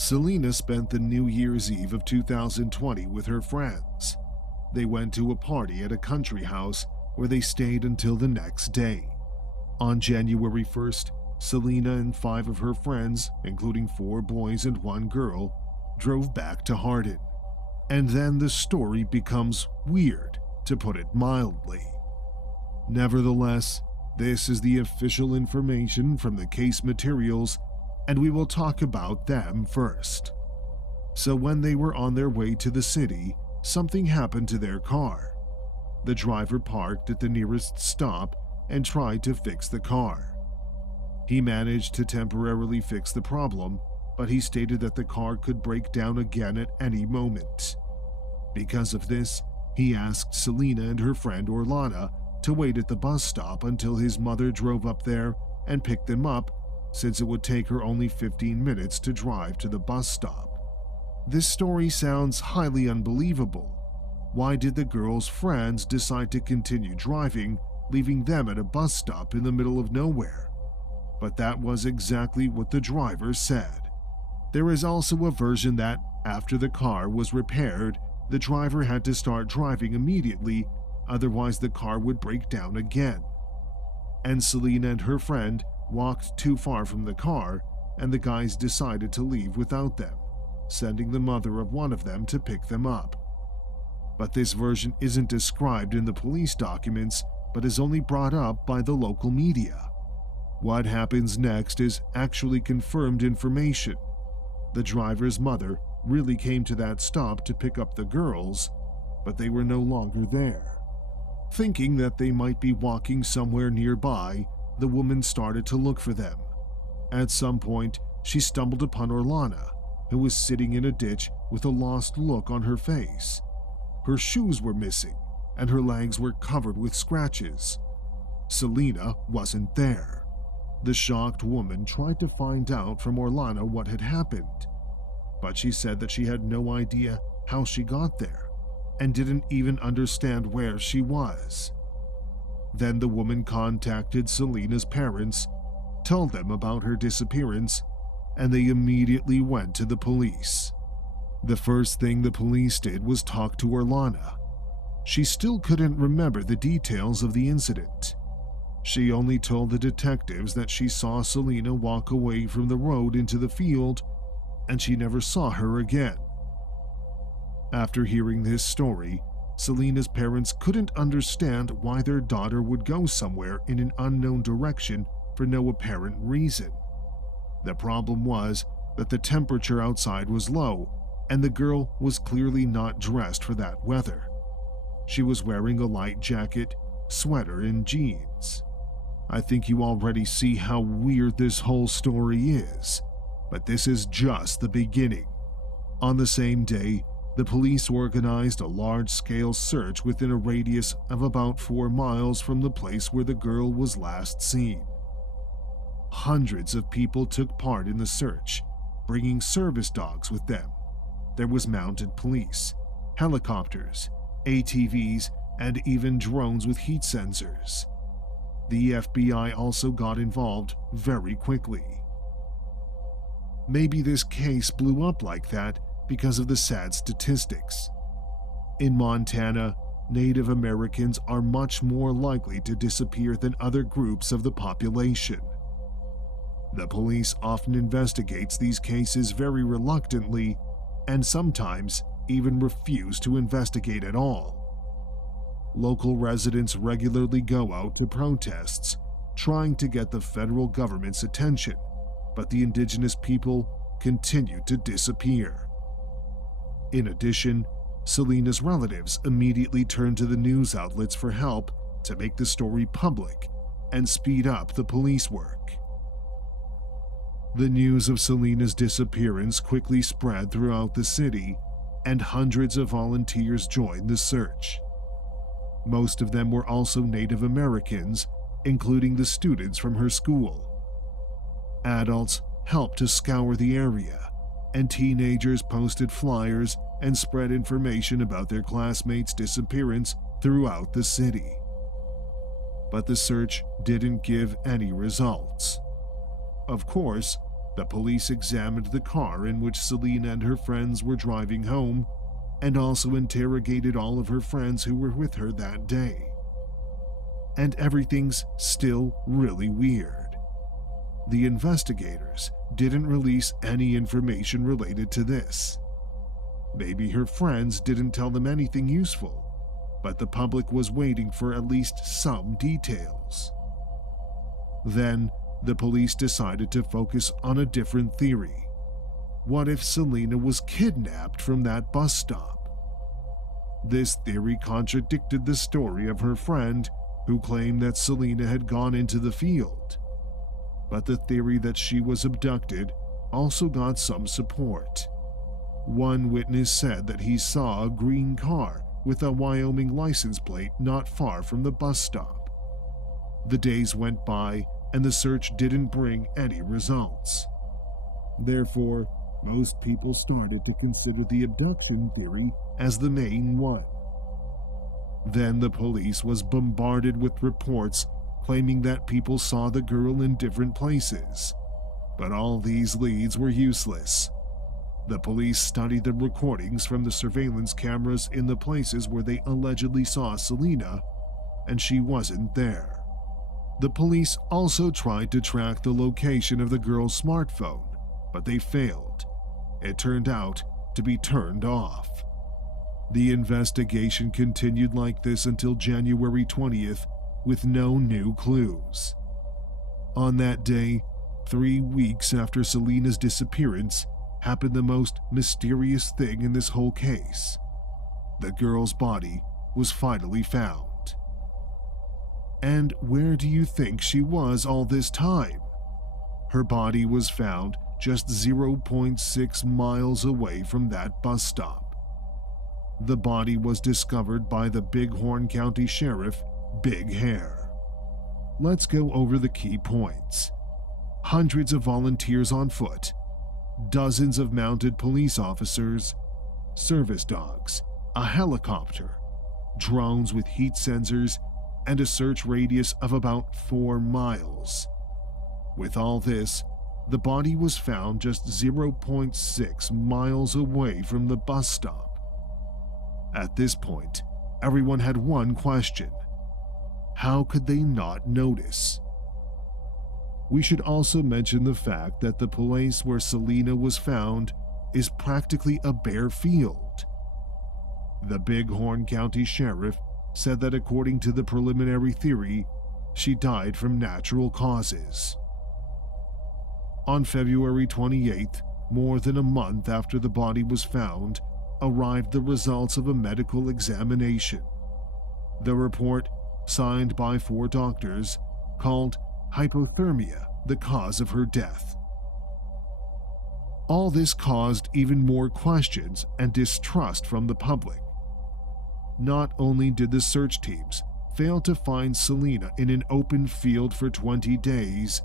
Selena spent the New Year's Eve of 2020 with her friends. They went to a party at a country house where they stayed until the next day. On January 1st, Selena and 5 of her friends, including 4 boys and 1 girl, drove back to Hardin. And then the story becomes weird, to put it mildly. Nevertheless, this is the official information from the case materials, and we will talk about them first. So when they were on their way to the city, something happened to their car. The driver parked at the nearest stop and tried to fix the car. He managed to temporarily fix the problem, but he stated that the car could break down again at any moment. Because of this, he asked Selena and her friend Orlana to wait at the bus stop until his mother drove up there and picked them up, since it would take her only 15 minutes to drive to the bus stop. This story sounds highly unbelievable. Why did the girls' friends decide to continue driving, leaving them at a bus stop in the middle of nowhere? But that was exactly what the driver said. There is also a version that, after the car was repaired, the driver had to start driving immediately, otherwise the car would break down again. And Selena and her friend walked too far from the car, and the guys decided to leave without them, sending the mother of one of them to pick them up. But this version isn't described in the police documents, but is only brought up by the local media. What happens next is actually confirmed information. The driver's mother really came to that stop to pick up the girls, but they were no longer there. Thinking that they might be walking somewhere nearby, the woman started to look for them. At some point, she stumbled upon Orlana, who was sitting in a ditch with a lost look on her face. Her shoes were missing, and her legs were covered with scratches. Selena wasn't there. The shocked woman tried to find out from Orlana what had happened, but she said that she had no idea how she got there and didn't even understand where she was. Then the woman contacted Selena's parents, told them about her disappearance, and they immediately went to the police. The first thing the police did was talk to Orlana. She still couldn't remember the details of the incident. She only told the detectives that she saw Selena walk away from the road into the field, and she never saw her again. After hearing this story, Selena's parents couldn't understand why their daughter would go somewhere in an unknown direction for no apparent reason. The problem was that the temperature outside was low, and the girl was clearly not dressed for that weather. She was wearing a light jacket, sweater, and jeans. I think you already see how weird this whole story is, but this is just the beginning. On the same day, the police organized a large-scale search within a radius of about 4 miles from the place where the girl was last seen. Hundreds of people took part in the search, bringing service dogs with them. There was mounted police, helicopters, ATVs, and even drones with heat sensors. The FBI also got involved very quickly. Maybe this case blew up like that because of the sad statistics. In Montana, Native Americans are much more likely to disappear than other groups of the population. The police often investigates these cases very reluctantly and sometimes even refuse to investigate at all. Local residents regularly go out to protests, trying to get the federal government's attention, but the indigenous people continue to disappear. In addition, Selena's relatives immediately turned to the news outlets for help to make the story public and speed up the police work. The news of Selena's disappearance quickly spread throughout the city, and hundreds of volunteers joined the search. Most of them were also Native Americans, including the students from her school. Adults helped to scour the area, and teenagers posted flyers and spread information about their classmates' disappearance throughout the city. But the search didn't give any results. Of course, The police examined the car in which Selena and her friends were driving home and also interrogated all of her friends who were with her that day. And everything's still really weird. The investigators didn't release any information related to this. Maybe her friends didn't tell them anything useful, but the public was waiting for at least some details. Then, the police decided to focus on a different theory. What if Selena was kidnapped from that bus stop? This theory contradicted the story of her friend, who claimed that Selena had gone into the field. But the theory that she was abducted also got some support. One witness said that he saw a green car with a Wyoming license plate not far from the bus stop. The days went by and the search didn't bring any results. Therefore, most people started to consider the abduction theory as the main one. Then the police was bombarded with reports claiming that people saw the girl in different places. But all these leads were useless. The police studied the recordings from the surveillance cameras in the places where they allegedly saw Selena, and she wasn't there. The police also tried to track the location of the girl's smartphone, but they failed. It turned out to be turned off. The investigation continued like this until January 20th, with no new clues. On that day, 3 weeks after Selena's disappearance, happened the most mysterious thing in this whole case. The girl's body was finally found. And where do you think she was all this time? Her body was found just 0.6 miles away from that bus stop. The body was discovered by the Bighorn County Sheriff, Big Hair. Let's go over the key points. Hundreds of volunteers on foot, dozens of mounted police officers, service dogs, a helicopter, drones with heat sensors, and a search radius of about 4 miles. With all this, the body was found just 0.6 miles away from the bus stop. At this point, everyone had one question: how could they not notice? We should also mention the fact that the place where Selena was found is practically a bare field. The Bighorn County Sheriff said that according to the preliminary theory, she died from natural causes. On February 28th, more than a month after the body was found, arrived the results of a medical examination. The report, signed by 4 doctors, called hypothermia the cause of her death. All this caused even more questions and distrust from the public. Not only did the search teams fail to find Selena in an open field for 20 days,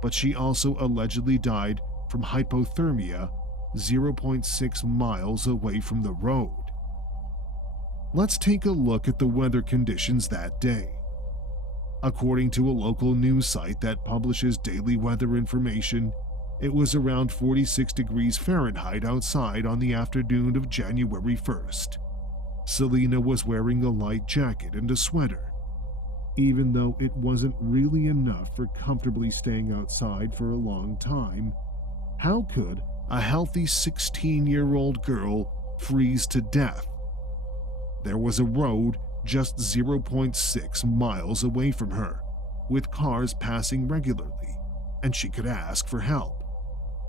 but she also allegedly died from hypothermia 0.6 miles away from the road. Let's take a look at the weather conditions that day. According to a local news site that publishes daily weather information, it was around 46 degrees Fahrenheit outside on the afternoon of January 1st. Selena was wearing a light jacket and a sweater. Even though it wasn't really enough for comfortably staying outside for a long time, how could a healthy 16-year-old girl freeze to death? There was a road just 0.6 miles away from her, with cars passing regularly, and she could ask for help.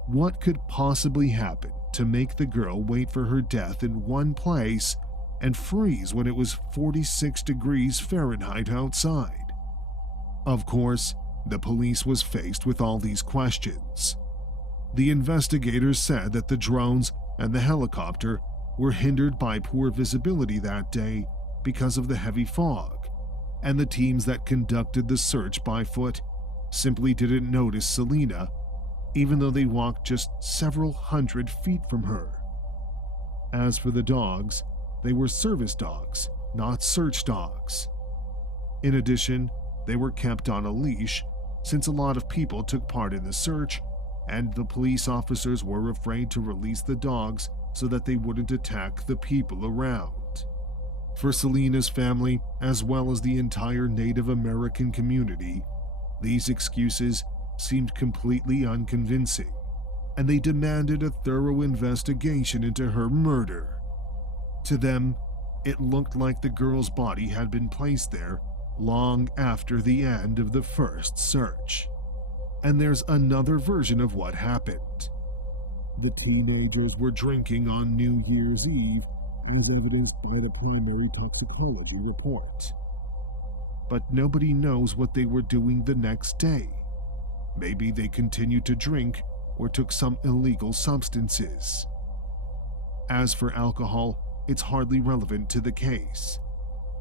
What could possibly happen to make the girl wait for her death in one place and freeze when it was 46 degrees Fahrenheit outside? Of course, the police was faced with all these questions. The investigators said that the drones and the helicopter were hindered by poor visibility that day because of the heavy fog, and the teams that conducted the search by foot simply didn't notice Selena, even though they walked just several hundred feet from her. As for the dogs, they were service dogs, not search dogs. In addition, they were kept on a leash since a lot of people took part in the search, and the police officers were afraid to release the dogs so that they wouldn't attack the people around. For Selena's family, as well as the entire Native American community, these excuses seemed completely unconvincing, and they demanded a thorough investigation into her murder. To them, it looked like the girl's body had been placed there long after the end of the first search. And there's another version of what happened. The teenagers were drinking on New Year's Eve, as evidenced by the primary toxicology report. But nobody knows what they were doing the next day. Maybe they continued to drink or took some illegal substances. As for alcohol, it's hardly relevant to the case.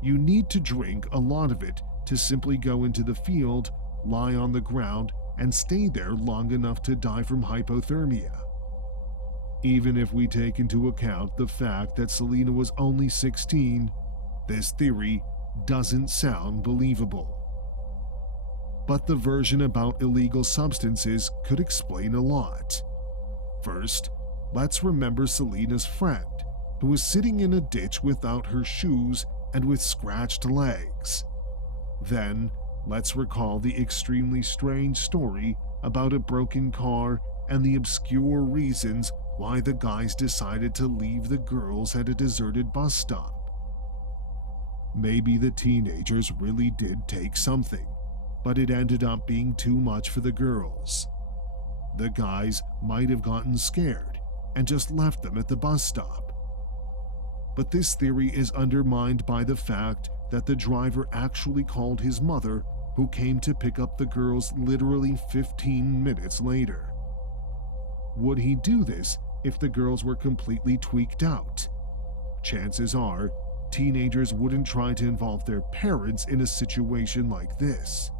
You need to drink a lot of it to simply go into the field, lie on the ground, and stay there long enough to die from hypothermia. Even if we take into account the fact that Selena was only 16, this theory doesn't sound believable. But the version about illegal substances could explain a lot. First, let's remember Selena's friend, who was sitting in a ditch without her shoes and with scratched legs. Then, let's recall the extremely strange story about a broken car and the obscure reasons why the guys decided to leave the girls at a deserted bus stop. Maybe the teenagers really did take something, but it ended up being too much for the girls. The guys might have gotten scared and just left them at the bus stop. But this theory is undermined by the fact that the driver actually called his mother, who came to pick up the girls literally 15 minutes later. Would he do this if the girls were completely tweaked out? Chances are, teenagers wouldn't try to involve their parents in a situation like this.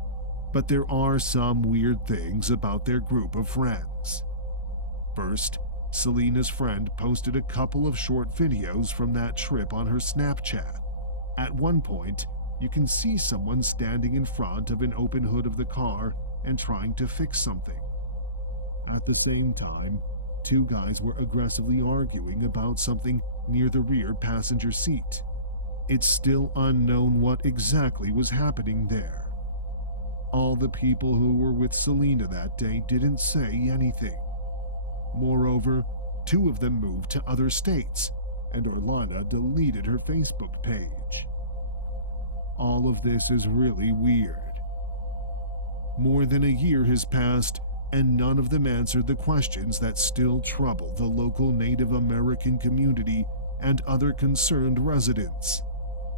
But there are some weird things about their group of friends. First, Selena's friend posted a couple of short videos from that trip on her Snapchat. At one point, you can see someone standing in front of an open hood of the car and trying to fix something. At the same time, two guys were aggressively arguing about something near the rear passenger seat. It's still unknown what exactly was happening there. All the people who were with Selena that day didn't say anything. Moreover, two of them moved to other states, and Orlana deleted her Facebook page. All of this is really weird. More than a year has passed, and none of them answered the questions that still trouble the local Native American community and other concerned residents.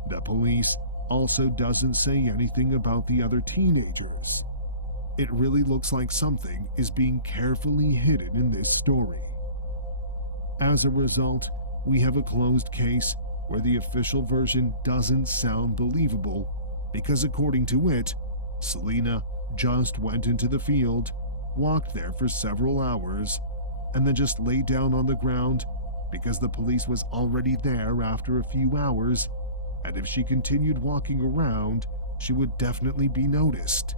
The police also doesn't say anything about the other teenagers. It really looks like something is being carefully hidden in this story. As a result, we have a closed case where the official version doesn't sound believable because, according to it, Selena just went into the field, walked there for several hours, and then just lay down on the ground because the police was already there after a few hours, and if she continued walking around, she would definitely be noticed.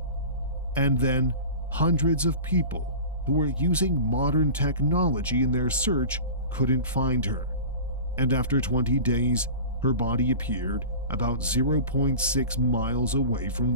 And then hundreds of people who were using modern technology in their search couldn't find her. And after 20 days, her body appeared about 0.6 miles away from